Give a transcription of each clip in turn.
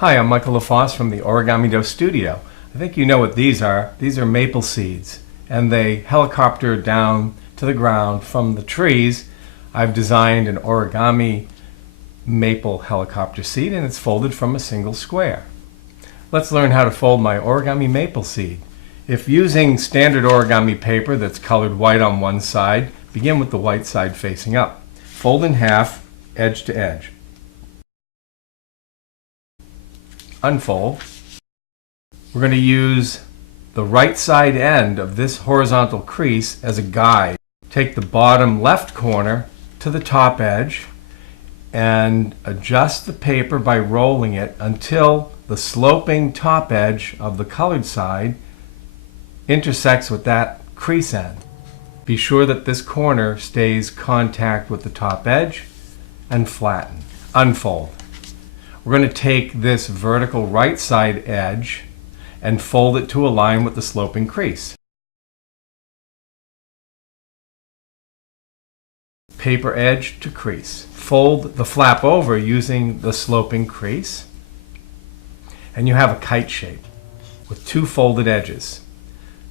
Hi, I'm Michael LaFosse from the Origami Studio. I think you know what these are. These are maple seeds, and they helicopter down to the ground from the trees. I've designed an origami maple helicopter seed, and it's folded from a single square. Let's learn how to fold my origami maple seed. If using standard origami paper that's colored white on one side, begin with the white side facing up. Fold in half, edge to edge. Unfold. We're going to use the right side end of this horizontal crease as a guide. Take the bottom left corner to the top edge and adjust the paper by rolling it until the sloping top edge of the colored side intersects with that crease end. Be sure that this corner stays contact with the top edge and flatten. Unfold. We're going to take this vertical right side edge and fold it to align with the sloping crease. Paper edge to crease. Fold the flap over using the sloping crease, and you have a kite shape with two folded edges.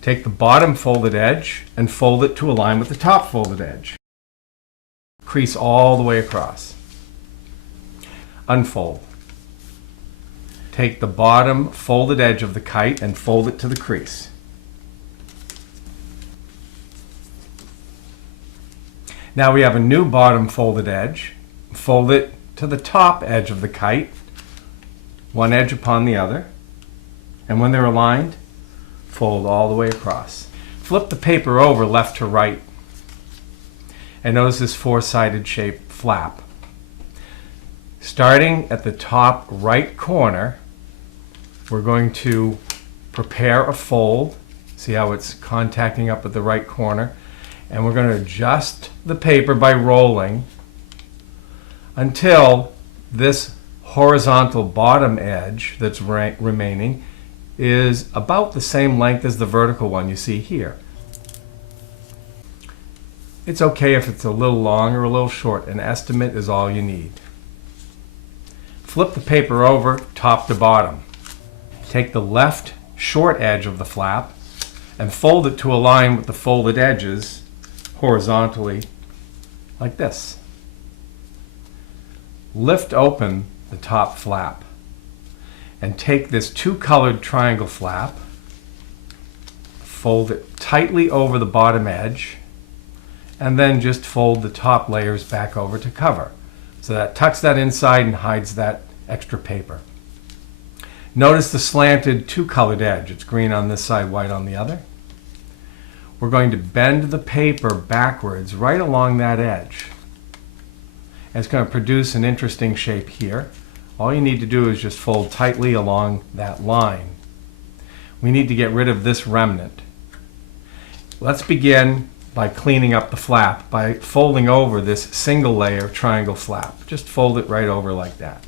Take the bottom folded edge and fold it to align with the top folded edge. Crease all the way across. Unfold. Take the bottom folded edge of the kite and fold it to the crease. Now we have a new bottom folded edge. Fold it to the top edge of the kite, one edge upon the other, and when they're aligned, fold all the way across. Flip the paper over left to right, and notice this four-sided shaped flap. Starting at the top right corner, we're going to prepare a fold. See how it's contacting up at the right corner? And we're going to adjust the paper by rolling until this horizontal bottom edge that's remaining is about the same length as the vertical one you see here. It's okay if it's a little long or a little short. An estimate is all you need. Flip the paper over top to bottom. Take the left short edge of the flap and fold it to align with the folded edges horizontally like this. Lift open the top flap and take this two-colored triangle flap, fold it tightly over the bottom edge, and then just fold the top layers back over to cover. So that tucks that inside and hides that extra paper. Notice the slanted two-colored edge. It's green on this side, white on the other. We're going to bend the paper backwards right along that edge. And it's going to produce an interesting shape here. All you need to do is just fold tightly along that line. We need to get rid of this remnant. Let's begin by cleaning up the flap by folding over this single layer triangle flap. Just fold it right over like that.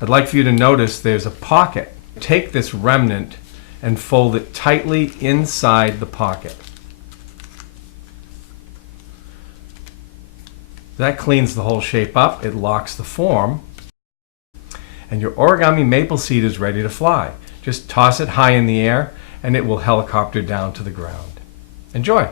I'd like for you to notice there's a pocket. Take this remnant and fold it tightly inside the pocket. That cleans the whole shape up. It locks the form. And your origami maple seed is ready to fly. Just toss it high in the air and it will helicopter down to the ground. Enjoy!